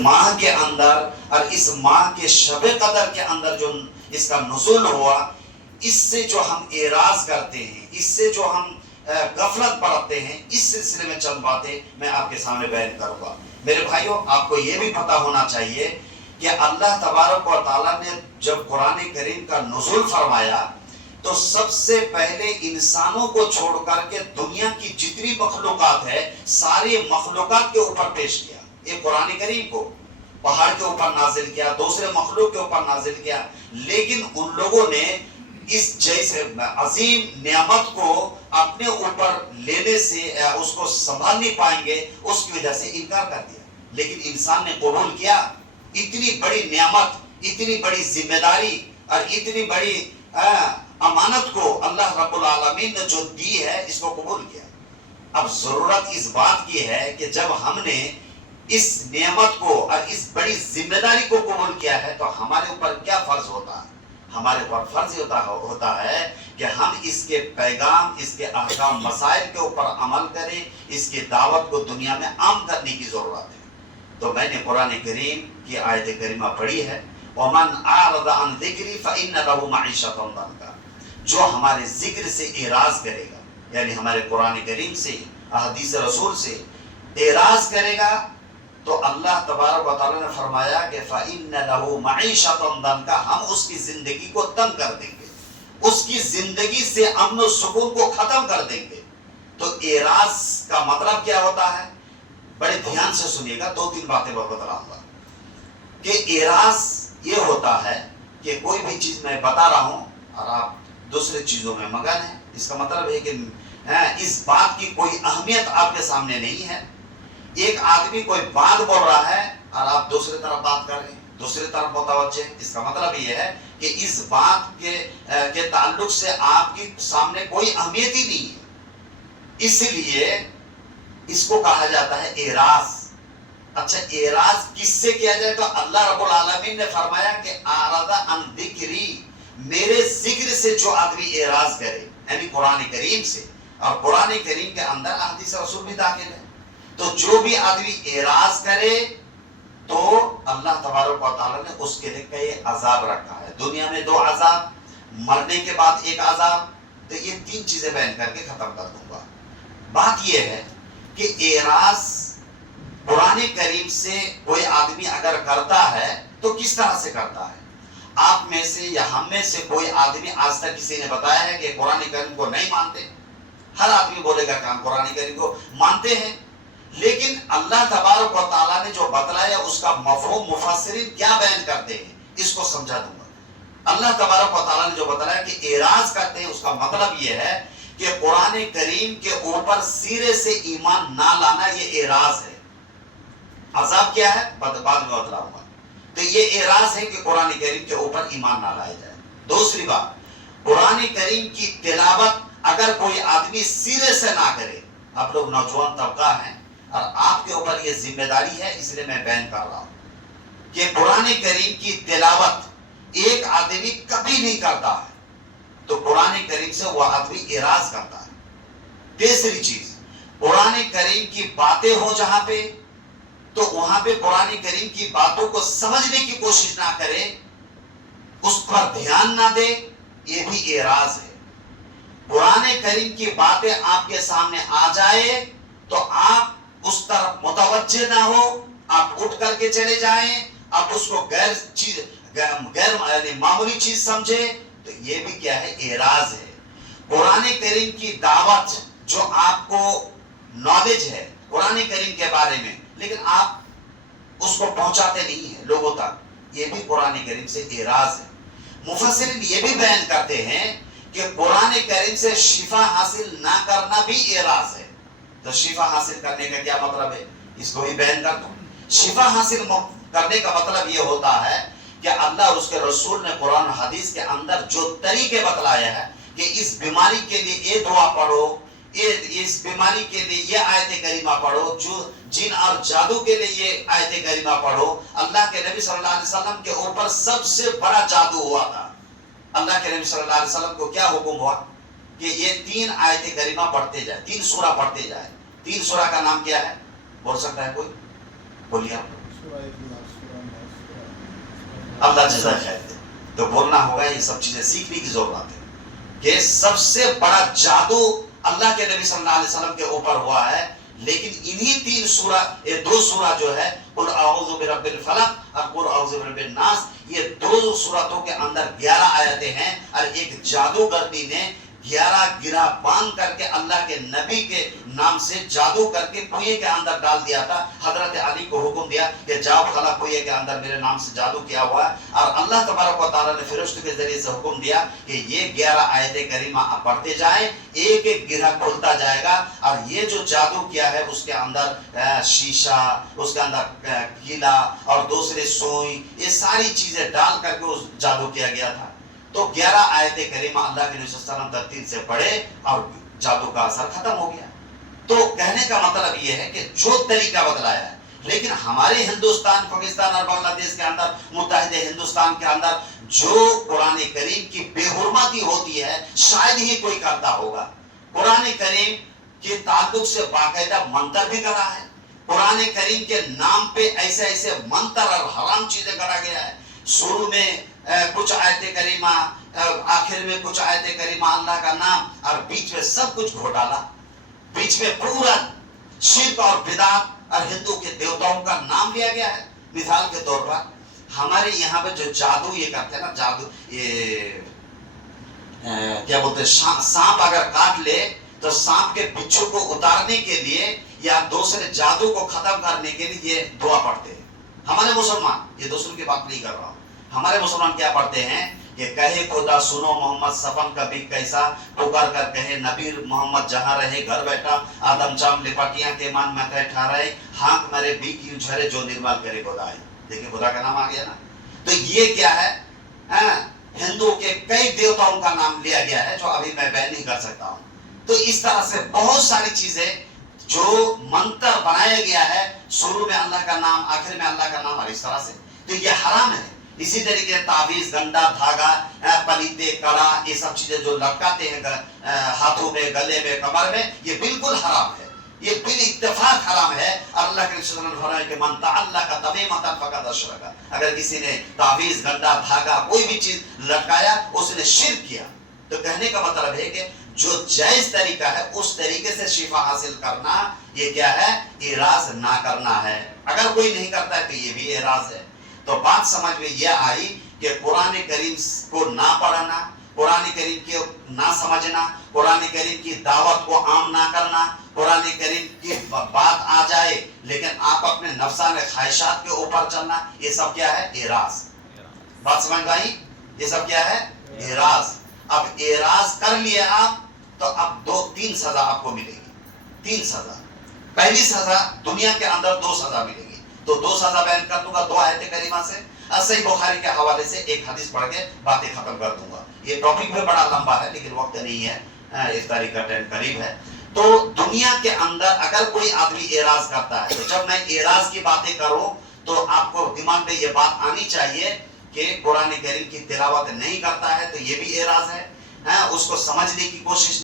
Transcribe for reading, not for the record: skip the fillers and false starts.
ماہ کے اندر اور اس ماہ کے شب قدر کے اندر جو اس کا نزول ہوا، اس سے جو ہم اعراض کرتے ہیں، اس سے جو ہم غفلت برتتے ہیں، اس سلسلے میں چند باتیں میں آپ کے سامنے بیان کروں گا۔ میرے بھائیوں، آپ کو یہ بھی پتہ ہونا چاہیے کہ اللہ تبارک و تعالیٰ نے جب قرآن کریم کا نزول فرمایا تو سب سے پہلے انسانوں کو چھوڑ کر کے دنیا کی جتنی مخلوقات ہے، ساری مخلوقات کے اوپر پیش کیا۔ یہ قرآن کریم کو پہاڑ کے اوپر نازل کیا، دوسرے مخلوق کے اوپر نازل کیا، لیکن ان لوگوں نے اس جیسے عظیم نعمت کو اپنے اوپر لینے سے اس کو سنبھال نہیں پائیں گے، اس کی وجہ سے انکار کر دیا۔ لیکن انسان نے قبول کیا۔ اتنی بڑی نعمت، اتنی بڑی ذمہ داری اور اتنی بڑی امانت کو اللہ رب العالمین نے جو دی ہے، اس کو قبول کیا۔ اب ضرورت اس بات کی ہے کہ جب ہم نے اس نعمت کو اور اس بڑی ذمہ داری کو قبول کیا ہے تو ہمارے اوپر کیا فرض ہوتا ہے؟ ہمارے اوپر فرض ہوتا ہے کہ ہم اس کے پیغام، اس کے احکام مسائل کے اوپر عمل کریں، اس کی دعوت کو دنیا میں عام کرنے کی ضرورت ہے۔ تو میں نے قرآن کریم کی آیت کریمہ پڑھی ہے، وَمَنْ أَعْرَضَ عَنْ ذِكْرِي فَإِنَّ لَهُ مَعِيشَةً ضَنْكًا۔ جو ہمارے ذکر سے اعراض کرے گا، یعنی ہمارے قرآن کریم سے، احادیث رسول سے اعراض کرے گا، تو اللہ تبارک و تعالیٰ نے فرمایا کہ فَإِنَّ لَهُ مَعِيشَةً ضَنْكًا، ہم اس کی زندگی کو تنگ کر دیں گے، اس کی زندگی سے امن و سکون کو ختم کر دیں گے۔ تو اعراض کا مطلب کیا ہوتا ہے؟ بڑے دھیان سے سنیے گا، دو تین باتیں بتلاؤں گا کہ اعراض یہ ہوتا ہے کہ کوئی بھی چیز میں بتا رہا ہوں اور آپ دوسرے چیزوں میں مگن ہیں۔ اس کا مطلب ہے کہ اس بات کی کوئی اہمیت آپ کے سامنے نہیں ہے۔ ایک آدمی کوئی بات بول رہا ہے اور آپ دوسری طرف بات کر رہے ہیں، دوسری طرف متوجہ۔ اس کا مطلب یہ ہے کہ اس بات کے تعلق سے آپ کی سامنے کوئی اہمیت ہی نہیں ہے، اس لیے اس کو کہا جاتا ہے اعراض۔ اچھا، اعراض کس سے کیا جائے؟ تو اللہ رب العالمین نے فرمایا کہ اعرض عن ذکری، میرے ذکر سے جو آدمی اعراض کرے، یعنی قرآن کریم سے، اور قرآن کریم کے اندر احادیث رسول بھی داخل ہے، تو جو بھی آدمی اعراض کرے تو اللہ تبارک و تعالیٰ نے اس کے لیے کئی عذاب رکھا ہے۔ دنیا میں 2 عذاب، مرنے کے بعد 1 عذاب۔ تو یہ 3 چیزیں بیان کر کے ختم کر دوں گا۔ بات یہ ہے کہ اعراض قرآن کریم سے کوئی آدمی اگر کرتا ہے تو کس طرح سے کرتا ہے؟ آپ میں سے یا ہم میں سے کوئی آدمی آج تک کسی نے بتایا ہے کہ قرآن کریم کو نہیں مانتے؟ ہر آدمی بولے گا کہ ہم قرآن کریم کو مانتے ہیں، لیکن اللہ تبارک و تعالیٰ نے جو بتلایا اس کا مفہوم مفسرین کیا بیان کرتے ہیں، اس کو سمجھا دوں گا۔ اللہ تبارک و تعالیٰ نے جو بتلایا کہ اعراض کرتے ہیں، اس کا مطلب یہ ہے کہ قرآن کریم کے اوپر سرے سے ایمان نہ لانا، یہ اعراض ہے۔ عذاب کیا ہے بعد میں بتلاؤں گا۔ تو یہ اعراض ہے کہ قرآن کریم کے اوپر ایمان نہ لایا جائے۔ دوسری بات، قرآن کریم کی تلاوت اگر کوئی آدمی سرے سے نہ کرے، آپ لوگ نوجوان طبقہ ہیں اور آپ کے اوپر یہ ذمہ داری ہے، اس لیے میں بیان کر رہا ہوں کہ قرآن کریم کی تلاوت ایک آدمی کبھی نہیں کرتا ہے تو قرآن کریم سے وہ آدمی اعراض کرتا ہے۔ تیسری چیز، قرآن کریم کی باتیں ہو جہاں پہ تو وہاں پہ قرآن کریم کی باتوں کو سمجھنے کی کوشش نہ کرے، اس پر دھیان نہ دے، یہ بھی اعراض ہے۔ قرآن کریم کی باتیں آپ کے سامنے آ جائے تو آپ اس طرف متوجہ نہ ہو، آپ اٹھ کر کے چلے جائیں، آپ اس کو غیر معمولی چیز سمجھے، تو یہ بھی کیا ہے؟ اعراض ہے۔ قرآن کریم کی دعوت جو آپ کو نالج ہے قرآن کریم کے بارے میں، لیکن آپ اس کو پہنچاتے نہیں ہیں لوگوں تک، یہ بھی قرآن کریم سے اعراض ہے۔ مفسرین یہ بھی بیان کرتے ہیں کہ قرآن کریم سے شفا حاصل نہ کرنا بھی اعراض ہے۔ تو شفا حاصل کرنے کا کیا مطلب ہے؟ اس کو بھی بیان کر دوں۔ شفا حاصل کرنے کا مطلب یہ ہوتا ہے کہ اللہ اور اس کے رسول نے قرآن حدیث کے اندر جو طریقے بتلایا ہے کہ اس بیماری کے لیے یہ دعا پڑھو، اس بیماری کے لیے یہ آیت کریمہ پڑھو، جو جن اور جادو کے لیے یہ آیت کریمہ پڑھو۔ اللہ کے نبی صلی اللہ علیہ وسلم کے اوپر سب سے بڑا جادو ہوا تھا۔ اللہ کے نبی صلی اللہ علیہ وسلم کو کیا حکم ہوا کہ یہ 3 آیت کریمہ پڑھتے جائے، 3 سورہ پڑھتے جائے۔ 3 سورہ کا نام کیا ہے؟ بول سکتا ہے کوئی؟ بولیے آپ۔ اللہ جزا خیر دے. تو بولنا ہوگا, یہ سب چیزیں سیکھنے کی ضرورت ہے کہ سب سے بڑا جادو اللہ کے نبی صلی اللہ علیہ وسلم کے اوپر ہوا ہے. لیکن انہی تین سورہ, یہ دو سورہ جو ہے قل اعوذ برب الفلق اور قل اعوذ برب الناس, یہ دو سورتوں کے اندر 11 آیتیں ہیں. اور ایک جادوگرنی نے 11 گرہ باندھ کر کے اللہ کے نبی کے نام سے جادو کر کے کنویں کے اندر ڈال دیا تھا. حضرت علی کو حکم دیا کہ جاؤ خلا کنویں کے اندر میرے نام سے جادو کیا ہوا ہے. اور اللہ تبارک و تعالیٰ نے فرشتوں کے ذریعے سے حکم دیا کہ یہ 11 آیت کریمہ آپ پڑھتے جائیں, ایک ایک گرہ کھلتا جائے گا. اور یہ جو جادو کیا ہے اس کے اندر شیشہ, اس کے اندر کیلا اور دوسرے سوئی, یہ ساری چیزیں ڈال کر کے اس جادو کیا گیا تھا. تو 11 آیت کریمہ اللہ کے نبی صلی اللہ علیہ وسلم ترتیب سے پڑھے اور جادو کا اثر ختم ہو گیا. تو کہنے کا مطلب یہ ہے کہ جو طریقہ بتلایا ہے, لیکن ہمارے ہندوستان, پاکستان اور بنگلہ دیش کے اندر, متحدہ ہندوستان کے اندر جو قرآن کریم کی بے حرمتی ہوتی ہے شاید ہی کوئی کرتا ہوگا. قرآن کریم کے تعلق سے باقاعدہ منتر بھی گڑا ہے. قرآن کریم کے نام پہ ایسے ایسے منتر اور حرام چیزیں گڑا گیا ہے. شروع میں کچھ آیت کریمہ, آخر میں کچھ آیت کریمہ اللہ کا نام, اور بیچ میں سب کچھ گھوٹالا, بیچ میں پورا شرک اور بدعت اور ہندو کے دیوتاؤں کا نام لیا گیا ہے. مثال کے طور پر ہمارے یہاں پہ جو جادو یہ کرتے ہیں نا, جادو یہ کیا بولتے ہیں, سانپ اگر کاٹ لے تو سانپ کے بچھو کو اتارنے کے لیے یا دوسرے جادو کو ختم کرنے کے لیے یہ دعا پڑھتے ہیں. ہمارے مسلمان, یہ دوسروں کی بات نہیں کر رہا ہوں, ہمارے مسلمان کیا پڑھتے ہیں کہ کہے خدا سنو محمد سفن کبھی کیسا, پکار کر کہے نبی محمد جہاں رہے گھر بیٹھا, آدم چام لپٹیاں کے مان میں کہے ٹھہرائے, ہانک مرے بی کیوں جھرے جو نرمال کرے خدائے. دیکھیں خدا کا نام آ گیا نا. تو یہ کیا ہے, ہندو کے کئی دیوتاؤں کا نام لیا گیا ہے جو ابھی میں بیان نہیں کر سکتا ہوں. تو اس طرح سے بہت ساری چیزیں جو منتر بنایا گیا ہے, شروع میں اللہ کا نام, آخر میں اللہ کا نام, اور اس طرح سے, تو یہ حرام ہے. اسی طریقے تعویذ, گنڈا, دھاگا, پلیتے, کڑا, یہ سب چیزیں جو لٹکاتے ہیں ہاتھوں میں, گلے میں, کمر میں, یہ بالکل حرام ہے. یہ بال اتفاق حرام ہے. اللہ کے رسول نے فرمایا کہ من تعلق تمیمۃ فقد اشرک, اگر کسی نے تعویذ, گنڈا, دھاگا, کوئی بھی چیز لٹکایا اس نے شرک کیا. تو کہنے کا مطلب ہے کہ جو جائز طریقہ ہے اس طریقے سے شفا حاصل کرنا, یہ کیا ہے, اعراض نہ کرنا ہے. اگر کوئی نہیں کرتا ہے تو یہ بھی اعراض ہے. تو بات سمجھ میں یہ آئی کہ قرآن کریم کو نہ پڑھنا, قرآن کریم کو نہ سمجھنا, قرآن کریم کی دعوت کو عام نہ کرنا, قرآن کریم کی بات آ جائے لیکن آپ اپنے نفسانہ خواہشات کے اوپر چلنا, یہ سب کیا ہے, اعراض. بات سمجھ میں آئی, یہ سب کیا ہے, اعراض. اب اعراض کر لیے آپ تو اب 2-3 سزا آپ کو ملے گی. 3 سزا. پہلی سزا دنیا کے اندر 2 سزا ملے گی. تو 2 سزا بیان کر دوں گا 2 آیت کریمہ سے, صحیح بخاری کے حوالے سے ایک حدیث پڑھ کے باتیں ختم کر دوں گا. یہ ٹاپک بھی بڑا لمبا ہے لیکن وقت نہیں ہے, اس تاریخ کا ٹائم قریب ہے. تو دنیا کے اندر اگر کوئی آدمی اعراض کرتا ہے, تو جب میں اعراض کی باتیں کروں تو آپ کو دماغ میں یہ بات آنی چاہیے کہ قرآن کریم کی تلاوت نہیں کرتا ہے تو یہ بھی اعراض ہے, اس کو سمجھنے کی کوشش